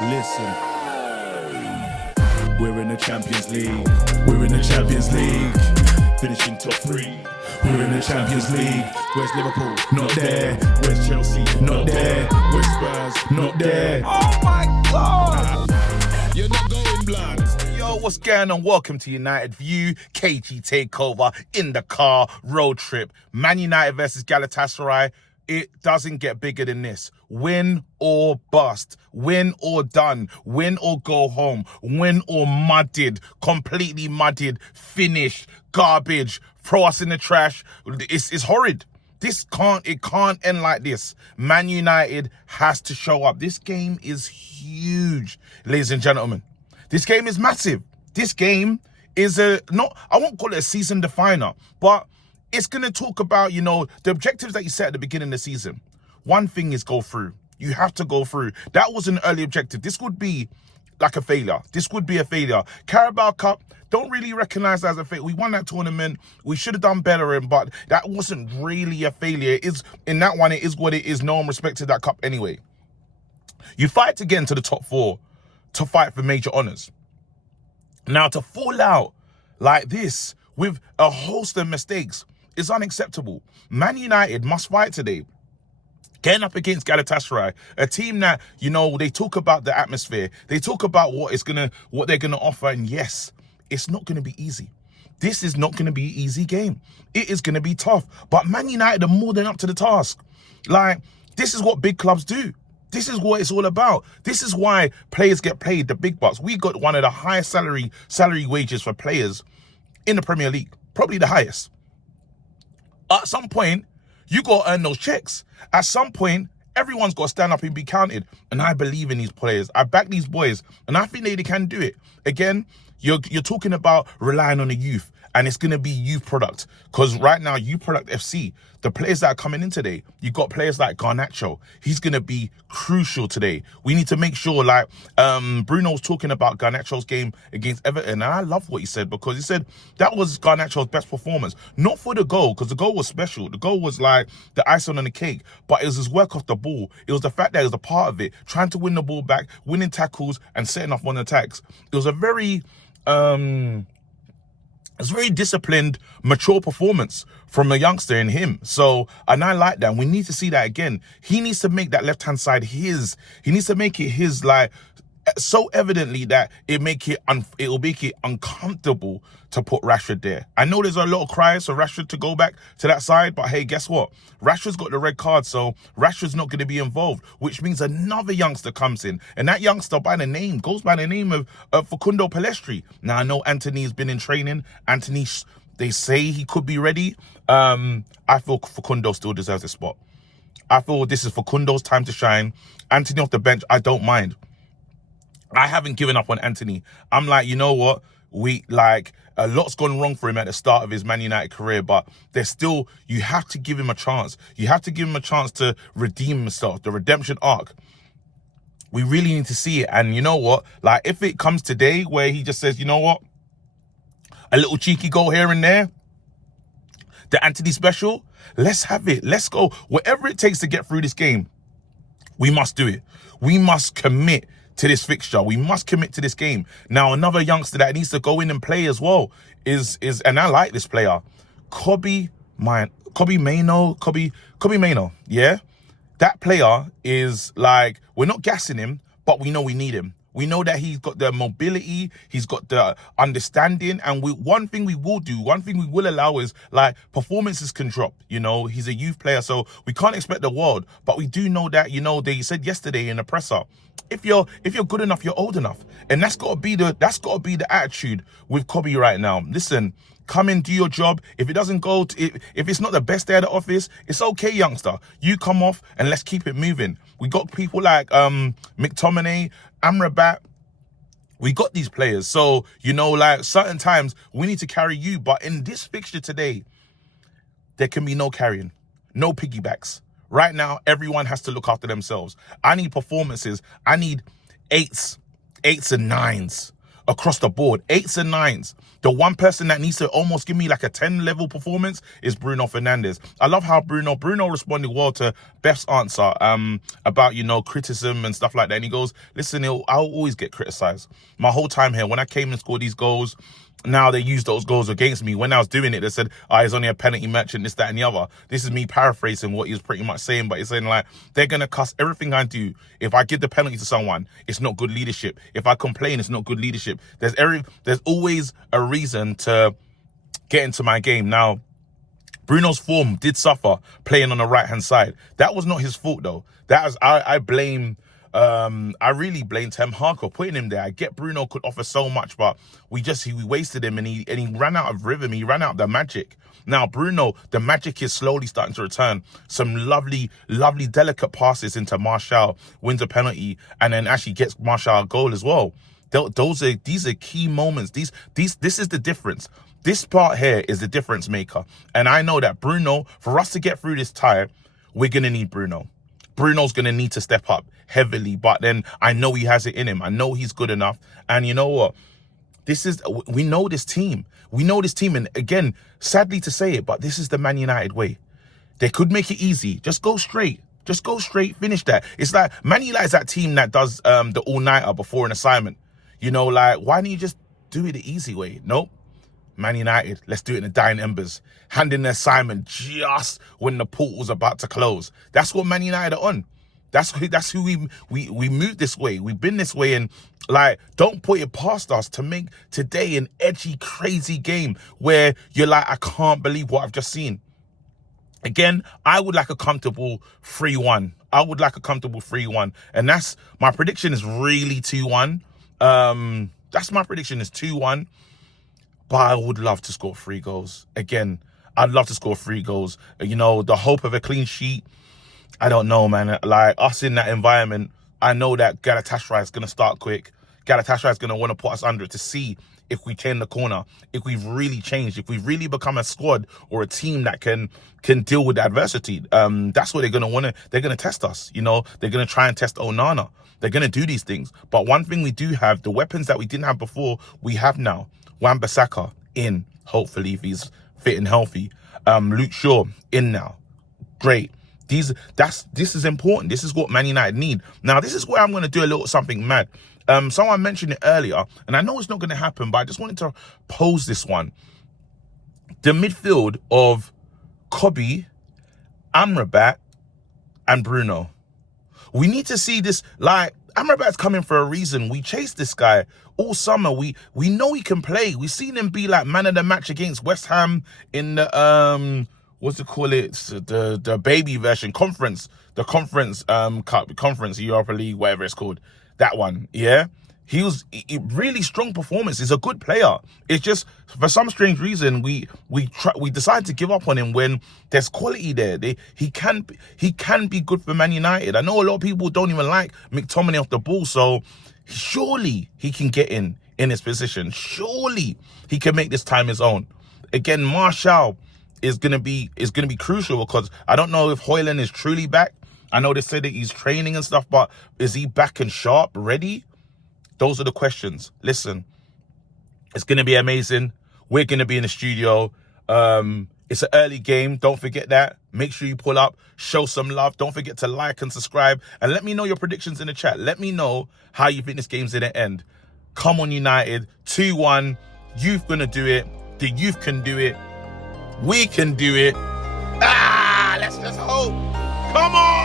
Listen, we're in the Champions League. We're in the Champions League. Finishing top 3. We're in the Champions League. Where's Liverpool? Not there. Where's Chelsea? Not there. Where's Spurs? Not there. Oh my God! You're not going blind. Yo, what's going on? Welcome to United View, KG Takeover, in the car, road trip. Man United versus Galatasaray. It doesn't get bigger than this. Win or bust. Win or done. Win or go home. Win or mudded. Completely mudded. Finished. Garbage. Throw us in the trash. It's horrid. It can't end like this. Man United has to show up. This game is huge, ladies and gentlemen. This game is massive. This game is I won't call it a season definer, but it's going to talk about, the objectives that you set at the beginning of the season. One thing is go through. You have to go through. That was an early objective. This would be like a failure. This would be a failure. Carabao Cup, don't really recognize that as a failure. We won that tournament. We should have done better, but that wasn't really a failure. In that one, it is what it is. No one respected that cup anyway. You fight to get into the top 4 to fight for major honours. Now, to fall out like this with a host of mistakes is unacceptable. Man United must fight today. Getting up against Galatasaray, a team that, they talk about the atmosphere. They talk about what they're gonna offer, and yes, it's not gonna be easy. This is not gonna be an easy game. It is gonna be tough. But Man United are more than up to the task. Like, this is what big clubs do. This is what it's all about. This is why players get paid the big bucks. We got one of the highest salary wages for players in the Premier League, probably the highest. At some point, you got to earn those checks. At some point, everyone's got to stand up and be counted. And I believe in these players. I back these boys. And I think they can do it. Again, you're talking about relying on the youth. And it's going to be youth product. Because right now, youth product FC, the players that are coming in today, you got players like Garnacho. He's going to be crucial today. We need to make sure, Bruno's talking about Garnacho's game against Everton. And I love what he said, because he said that was Garnacho's best performance. Not for the goal, because the goal was special. The goal was like the icing on the cake. But it was his work off the ball. It was the fact that he was a part of it, trying to win the ball back, winning tackles, and setting off on attacks. It was a very disciplined, mature performance from a youngster in him. And I like that. We need to see that again. He needs to make that left-hand side his. He needs to make it his, so evidently that it will make it uncomfortable to put Rashford there. I know there's a lot of cries for Rashford to go back to that side, but hey, guess what? Rashford's got the red card, so Rashford's not going to be involved, which means another youngster comes in. And that youngster goes by the name of Facundo Pellistri. Now, I know Anthony's been in training. Anthony, they say he could be ready. I feel Facundo still deserves a spot. I feel this is Facundo's time to shine. Anthony off the bench, I don't mind. I haven't given up on Anthony. I'm like, you know what? A lot's gone wrong for him at the start of his Man United career, but you have to give him a chance. You have to give him a chance to redeem himself, the redemption arc. We really need to see it. And you know what? If it comes today where he just says, you know what? A little cheeky goal here and there, the Anthony special, let's have it. Let's go. Whatever it takes to get through this game, we must do it. We must commit to this fixture. We must commit to this game. Now, another youngster that needs to go in and play as well is and I like this player, Kobbie Mainoo. Yeah, that player is we're not gassing him, but we know we need him. We know that he's got the mobility, he's got the understanding, and one thing we will allow is performances can drop. He's a youth player, so we can't expect the world, but we do know that, they said yesterday in the presser, if you're good enough, you're old enough. And that's gotta be the attitude with Kobbie right now. Listen, come in, do your job. If it doesn't go, if it's not the best day at the office, it's okay, youngster. You come off and let's keep it moving. We got people like McTominay, Amrabat. We got these players. So, certain times we need to carry you. But in this fixture today, there can be no carrying, no piggybacks. Right now, everyone has to look after themselves. I need performances. I need eights and nines. across the board, 8s and 9s. The one person that needs to almost give me like a 10 level performance is Bruno Fernandes. I love how Bruno responded well to Beth's answer about, you know, criticism and stuff like that. And he goes, listen, I'll always get criticized. My whole time here, when I came and scored these goals, now they use those goals against me. When I was doing it, they said, it's only a penalty match and this, that, and the other. This is me paraphrasing what he was pretty much saying, but he's saying like, they're going to cuss everything I do. If I give the penalty to someone, it's not good leadership. If I complain, it's not good leadership. There's always a reason to get into my game. Now, Bruno's form did suffer playing on the right-hand side. That was not his fault though. I really blame Ten Hag for putting him there. I get Bruno could offer so much, but we wasted him and he ran out of rhythm. He ran out of the magic. Now, Bruno, the magic is slowly starting to return. Some lovely, lovely, delicate passes into Martial, wins a penalty, and then actually gets Martial a goal as well. These are key moments. This is the difference. This part here is the difference maker. And I know that Bruno, for us to get through this tie, we're going to need Bruno. Bruno's going to need to step up heavily, but then I know he has it in him. I know he's good enough. And you know what? We know this team. We know this team. And again, sadly to say it, but this is the Man United way. They could make it easy. Just go straight. Just go straight, finish that. It's like Man United is that team that does the all-nighter before an assignment. You know, like, why don't you just do it the easy way? Nope. Man United, let's do it in the dying embers. Hand in the assignment just when the portal's about to close. That's what Man United are on. That's who we move this way. We've been this way, and like, don't put it past us to make today an edgy, crazy game where you're like, I can't believe what I've just seen. Again, I would like a comfortable 3-1. I would like a comfortable 3-1. And that's my prediction is really 2-1. That's my prediction is 2-1. But I would love to score 3 goals. Again, I'd love to score 3 goals. You know, the hope of a clean sheet, I don't know, man. Like, us in that environment, I know that Galatasaray is going to start quick. Galatasaray is going to want to put us under it to see if we turn the corner, if we've really changed, if we've really become a squad or a team that can deal with adversity. That's what they're going to want to, they're going to test us. You know, they're going to try and test Onana. They're going to do these things. But one thing we do have, the weapons that we didn't have before, we have now. Wan-Bissaka in, hopefully, if he's fit and healthy. Luke Shaw in now. Great. This is important. This is what Man United need. Now, this is where I'm going to do a little something mad. Someone mentioned it earlier, and I know it's not going to happen, but I just wanted to pose this one. The midfield of Kobbie, Amrabat, and Bruno. We need to see this. Like, Amrabat's coming for a reason. We chased this guy all summer. We know he can play. We've seen him be like man of the match against West Ham in the what's it call it? The baby version conference, the conference cup, conference Europa League, whatever it's called. That one, yeah. He was really strong performance. He's a good player. It's just for some strange reason we decided to give up on him when there's quality there. He can be good for Man United. I know a lot of people don't even like McTominay off the ball, so surely he can get in his position. Surely he can make this time his own. Again, Martial is gonna be crucial because I don't know if Højlund is truly back. I know they said that he's training and stuff, but is he back and sharp, ready? Those are the questions. Listen, it's going to be amazing. We're going to be in the studio. It's an early game. Don't forget that. Make sure you pull up, show some love. Don't forget to like and subscribe. And let me know your predictions in the chat. Let me know how you think this game's going to end. Come on, United. 2-1. Youth going to do it. The youth can do it. We can do it. Let's just hope. Come on.